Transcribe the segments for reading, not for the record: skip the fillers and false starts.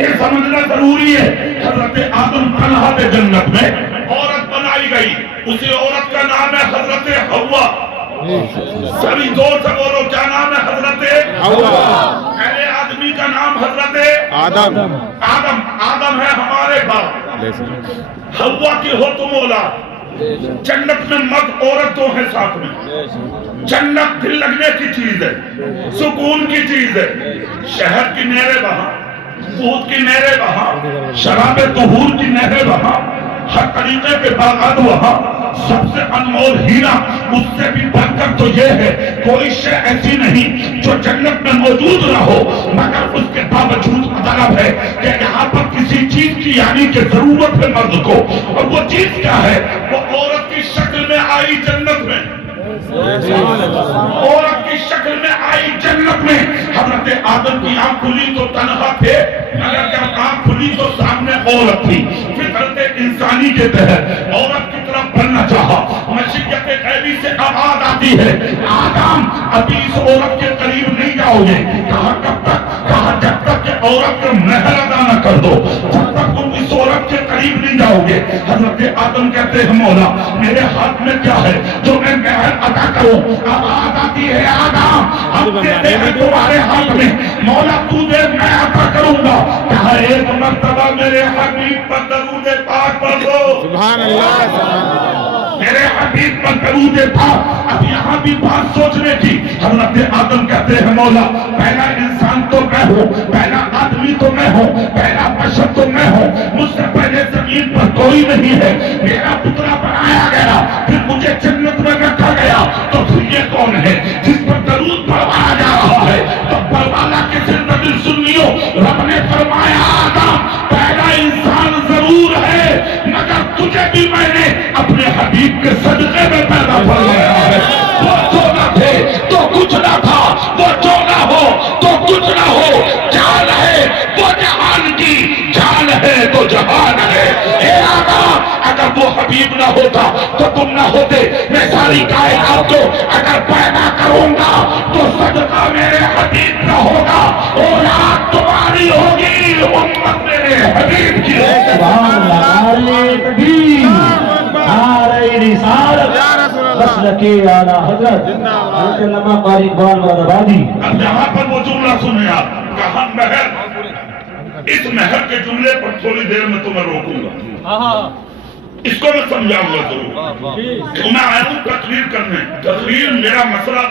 یہ سمجھنا ضروری ہے. حضرت آدم تنہا تھے جنت میں, عورت بنائی گئی, اسی عورت کا نام ہے حضرت حوا. سبھی زور سے بولو, کیا نام ہے حضرت حوا. پہلے آدمی کا نام حضرت آدم. آدم ہے ہمارے باپ. حوا کی ہو تم اولاد. جنت میں مرد عورت دو ہیں ساتھ میں. جنت دل لگنے کی چیز ہے, سکون کی چیز ہے. شہد کی نہریں وہاں, دودھ کی نہریں وہاں, شراب طہور کی نہریں وہاں, ہر طریقے کے باغات وہاں. سب سے انمول ہیرا اس سے بھی بڑھ کر تو یہ ہے, کوئی شے ایسی نہیں جو جنت میں موجود نہ ہو, مگر اس کے باوجود مطلب ہے کہ یہاں پر کسی چیز کی یعنی کہ ضرورت ہے مرد کو, اور وہ چیز کیا ہے؟ وہ عورت کی شکل میں آئی جنت میں. عورت کی شکل میں آئی جنت میں. حضرت آدم کی آنکھ کھلی تو تنہا تھے, مگر جب آنکھ کھلی تو سامنے عورت تھی. فطرت انسانی کے تحت عورت کی طرف بڑھنا چاہا. مشیت غیبی سے آواز آتی ہے, آدم ابھی اس عورت کے قریب نہیں جاؤ گے. کہا کب تک؟ کہا جب تک کہ عورت کا مہر ادا نہ کر دو, جب تک تم اس عورت کے قریب نہیں جاؤ گے. حضرت آدم کہتے ہیں مولا میرے ہاتھ میں کیا ہے جو میں مہر ادا کروں؟ آواز آتی ہے آدم ہم دیتے ہیں تمہارے ہاتھ میں, مولا تو دے میں عطا کروں گا. کہا ایک مرتبہ میرے حبیب پر درود پاک پڑھ دو. سبحان اللہ, سبحان اللہ. میرے حبیب پر درود پاک. اب یہاں بھی بات سوچنے کی. حضرت آدم کہتے ہیں مولا پہلا انسان تو میں ہوں, پہلا آدمی تو میں ہوں, پہلا بشر تو میں ہوں, مجھ سے پہلے زمین پر کوئی نہیں ہے. میرا پترا بنایا گیا, پھر مجھے جنت میں رکھا گیا, تو پھر یہ کون ہے جس پر درود پڑھوایا جا رہا ہے؟ تو پروالا کے زندگی سنیو, رب نے فرمایا آدم پہلا انسان ضرور ہے, مگر تجھے بھی میں نے اپنے حبیب کے صدقے میں پیدا فرمایا ہے. وہ جو نہ تھے تو کچھ نہ تھا, وہ جو نہ ہو تو کچھ نہ ہو. جان ہے وہ جہان کی, جان ہے تو جہان ہے. اے آدم اگر وہ حبیب نہ ہوتا تو تم نہ ہوتے. میں ساری کائنات کو اگر پیدا کروں گا تو صدقہ میرے حبیب کا ہوگا, اولاد تمہاری ہوگی, امت میرے حبیب کی. اب یہاں پر وہ جملہ سنیں آپ, کہاں مہر. اس مہر کے جملے پر تھوڑی دیر میں تمہیں روکوں گا, اس کو میں سمجھاؤں گا ضرور. میں آیا ہوں تقریر کرنے. تقریر میرا مسئلہ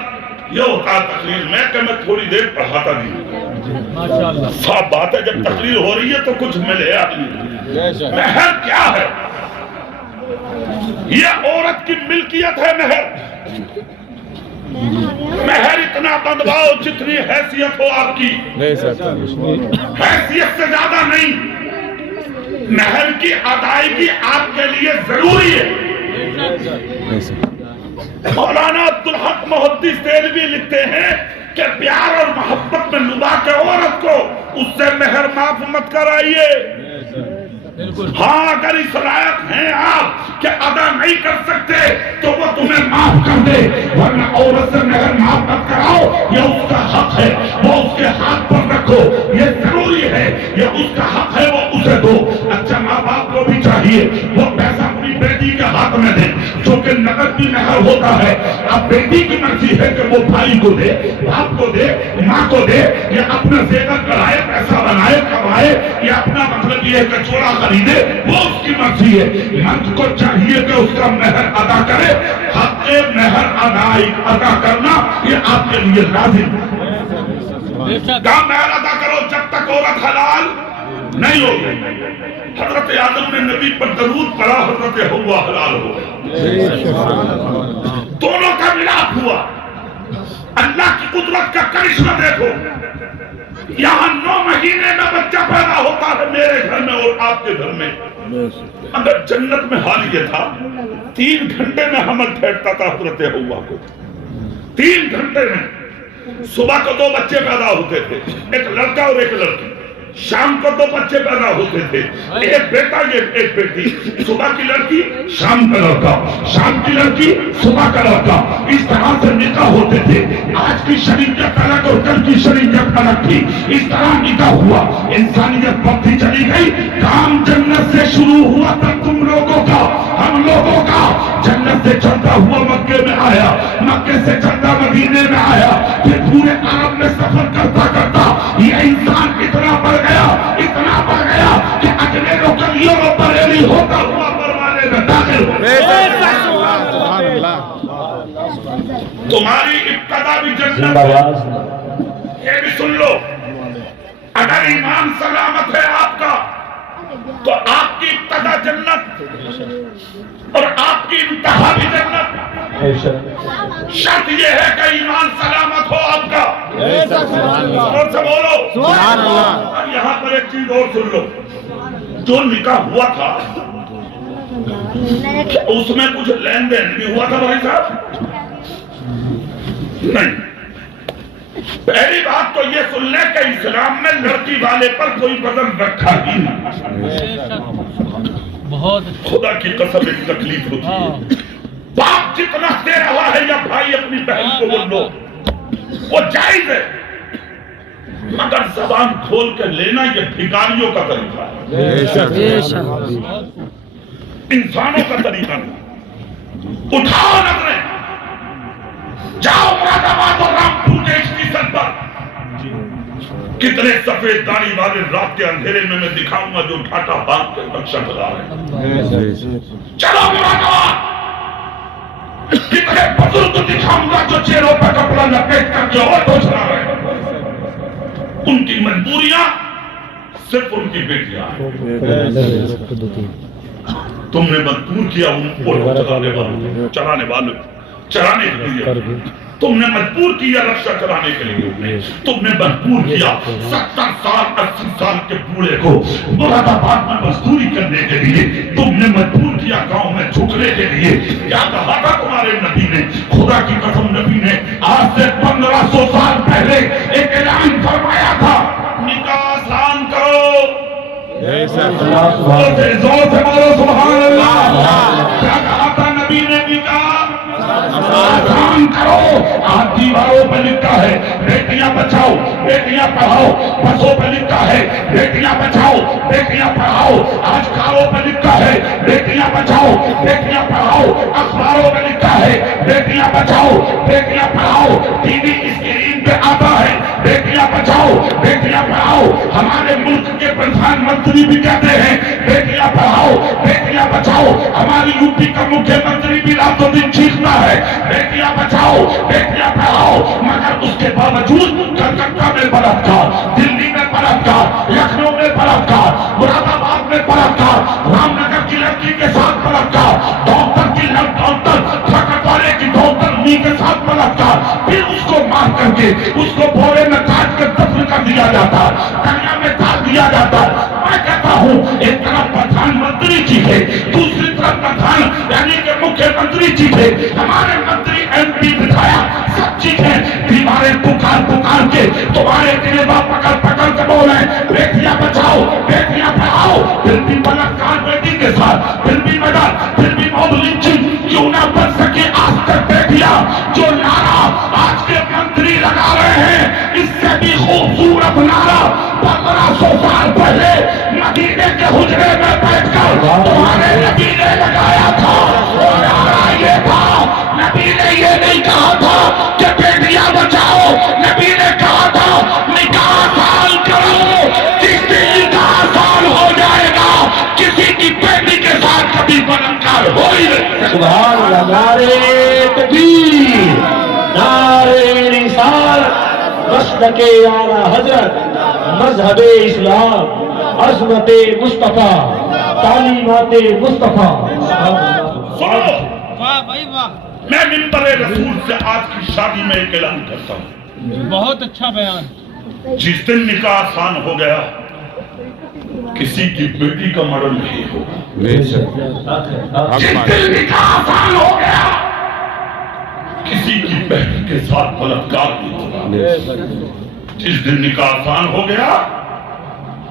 یہ ہوتا ہے تقریر میں کہ میں تھوڑی دیر پڑھاتا بھی ہوں. صاف بات ہے جب تقریر ہو رہی ہے تو کچھ ملے آدمی. مہر کیا ہے؟ یہ عورت کی ملکیت ہے مہر. مہر اتنا بندواؤ جتنی حیثیت ہو آپ کی, حیثیت سے زیادہ نہیں. مہر کی ادائیگی آپ کے لیے ضروری ہے. مولانا عبدالحق محدث دہلوی لکھتے ہیں کہ پیار اور محبت میں لبا کے عورت کو اس سے مہر معاف مت کرائیے. ہاں اگر اس لائق ہیں آپ کہ ادا نہیں کر سکتے تو وہ تمہیں معاف کر دے, ورنہ عورت سے مہر معاف مت کراؤ. یہ اس کا حق ہے, وہ اس کے ہاتھ پر رکھو, یہ ضروری ہے. یہ اس کا حق ہے, وہ اسے دو. اچھا ماں باپ کو بھی چاہیے وہ پیسہ اپنی بیٹی کے ہاتھ میں دے, جو کہ نقد بھی مہر ہوتا ہے. اب بیٹی کی مرضی ہے کہ وہ بھائی کو دے, باپ کو دے, ماں کو دے, یا اپنا زیور کرائے, پیسہ بنائے, کمائے, یا اپنا مطلب یہ ہے کہ چوڑا خریدے, وہ اس کی مرضی ہے. مرد کو چاہیے کہ اس کا مہر ادا کرے. حق مہر ادا کرنا یہ آپ کے لیے لازم ہے. کیا مہر ادا کرو جب تک عورت حلال نہیں ہوگی. حضرت آدم نے نبی پر درود پڑھا, حضرت حوا حلال ہو گئی. دونوں کا ملاپ ہوا. اللہ کی قدرت کا کرشمہ دیکھو. یہاں 9 مہینے میں بچہ پیدا ہوتا ہے میرے گھر میں اور آپ کے گھر میں. اگر جنت میں حال یہ تھا 3 گھنٹے میں حمل پھیٹتا تھا حضرت حوا کو. 3 گھنٹے میں. صبح کو 2 بچے پیدا ہوتے تھے, ایک لڑکا اور ایک لڑکی. شام کو 2 بچے پیدا ہوتے تھے، ایک بیٹا ایک بیٹی، صبح کی لڑکی شام کا لڑکا، شام کی لڑکی صبح کا لڑکا، اس طرح سے نکاح ہوتے تھے۔ آج کی شریعت الگ اور کل کی شریعت الگ تھی، اس طرح نکاح ہوا، انسانیت بڑھتی چلی گئی۔ کام جنت سے شروع ہوا تھا تم لوگوں کا، ہم لوگوں کا۔ جنت سے چلتا ہوا مکے میں آیا، مکے سے چلتا مدینے میں آیا، پھر پورے عرب میں سفر کرتا کرتا یہ انسان اتنا بڑھ گیا کہ اگلے نوکریوں میں بریلی ہوتا ہوا پروانے میں داخل ہو گیا۔ تمہاری ابتدا بھی جنت ہے، یہ بھی سن لو۔ اگر ایمان سلامت ہے آپ کا تو آپ کی ابتدا جنت اور آپ کی انتہا بھی جنت۔ شرط یہ ہے کہ ایمان سلامت ہو آپ کا، اور سے بولو۔ اور یہاں پر ایک چیز اور سن لو، جو نکاح ہوا تھا اس میں کچھ لین دین بھی ہوا تھا بھائی صاحب؟ نہیں۔ پہلی بات تو یہ سن لیں کہ اسلام میں لڑکی والے پر کوئی وزن رکھا ہی نہیں۔ خدا کی قسم ایک تکلیف ہوتی ہے، باپ جتنا دے رہا ہے یا بھائی اپنی بہن کو وہ لو، وہ جائز ہے، مگر زبان کھول کے لینا یہ بھکاریوں کا طریقہ ہے، انسانوں کا طریقہ نہیں۔ اٹھاؤ نظریں، جاؤ مراد آباد اور رامپور کے اسٹیشن پر، کتنے سفید داڑھی والے رات کے اندھیرے میں دکھاؤں گا جو ٹھاٹا باندھ کے رکشا چلا رہے ہیں۔ چلو مراد آباد، کتنے بزرگ دکھاؤں گا جو چہروں پر کپڑا لپیٹ کر کے آٹو چلا رہے ہیں۔ ان کی مجبوریاں صرف ان کی بیٹیاں ہیں۔ تم نے مجبور کیا ان کو چلانے کے لیے، تم نے مجبور کیا رکشا چلانے کے لیے، تم نے مجبور کیا 70 سال 80 سال کے بوڑھے کو مراد آباد میں مزدوری کرنے کے لیے، تم نے مجبور کیا گاؤں میں جھکنے کے لیے۔ کیا کہا تھا تمہارے نبی نے؟ خدا کی قسم نبی نے آج سے 1500 سال پہلے ایک اعلان فرمایا تھا، نکاح آسان کرو۔ زور سے بولو سبحان اللہ۔ کیا کہا تھا نبی نے؟ نکاح آسان کرو۔ آج دیواروں پہ لکھا ہے بیٹیاں بچاؤ بیٹیاں پڑھاؤ، بسوں پہ لکھا ہے بیٹیاں بچاؤ بیٹیاں پڑھاؤ، آج کاروں پہ لکھا ہے بیٹیاں بچاؤ بیٹیاں پڑھاؤ، اخباروں پہ لکھا ہے بیٹیاں بچاؤ بیٹیاں پڑھاؤ، ٹی وی اسکرین پہ آتا ہے بیٹیاں بچاؤ بیٹیاں پڑھاؤ۔ ہمارے ملک کے پردھان منتری بھی کہتے ہیں بیٹیاں پڑھاؤ بیٹیاں بچاؤ، ہماری یو پی کا مکھیہ منتری بھی راتوں دن چیختا ہے بیٹیاں بچاؤ بیٹیاں پڑھاؤ، مگر اس کے باوجود کلکتہ میں بلاತ್ಕಾರ، دلی میں بلاತ್ਕਾਰ، لکھنؤ میں بلاತ್ਕਾਰ، مراد آباد میں بلاತ್ਕਾਰ، رام نگر کی لڑکی کے ساتھ بلاತ್ਕਾਰ، ڈاکٹر کی ڈاکٹر ٹھکر والے کی ڈاکٹر کے ساتھ بلاತ್ਕਾਰ، پھر اس کو مار کر کے اس کو بورے میں کاٹ کر دفن کر دیا جاتا، دریا میں ڈال دیا جاتا۔ میں کہتا ہوں ایک طرف پردھان منتری جی ہے، دوسری طرف پردھان یعنی کہ مکھیہ منتری جی ہے، ہمارے منتری ایم پی ودھایک سب چیزیں دیواریں پکار کے تمہارے گریباں پکڑ کے بولیں بیٹیاں بچاؤ بیٹیاں پڑھاؤ، پھر بھی بلاತ್ਕਾਰ بیٹی کے ساتھ، پھر بھی مگر، پھر بھی موب لنچنگ کیوں نہ بن سکے آج تک بیٹیاں۔ جو نعرہ آج کے منتری لگا رہے ہیں اس سے بھی خوبصورت نعرہ 1500 سال پہلے مدینے کے حجرے میں بیٹھ کر تمہارے نبی نے لگایا تھا۔ اور نعرہ یہ تھا، نبی نے یہ نہیں کہا تھا کہ بیٹیاں بچاؤ، نبی نے کہا تھا نکاح آسان کرو۔ جس دن نکاح آسان ہو جائے گا کسی کی بیٹی کے ساتھ کبھی بلاತ್ਕਾਰ ہو ہی نہیں۔ سبحان اللہ، نعرہ تکبیر، نعرہ رسالت، مسلک اعلیٰ حضرت، مذہب اسلام، عظمت مصطفیٰ، تعلیمات مصطفیٰ۔ سنو، میں منبر رسول سے آج کی شادی میں ایک اعلان کرتا ہوں، بہت اچھا بیان۔ جس دن نکاح آسان ہو گیا کسی کی بیٹی کا مرن نہیں ہوگا۔ جس دن نکاح آسان ہو گیا کسی کی بہن کے ساتھ بلاತ್ਕਾਰ نہیں ہوگا۔ جس دن نکاح آسان ہو گیا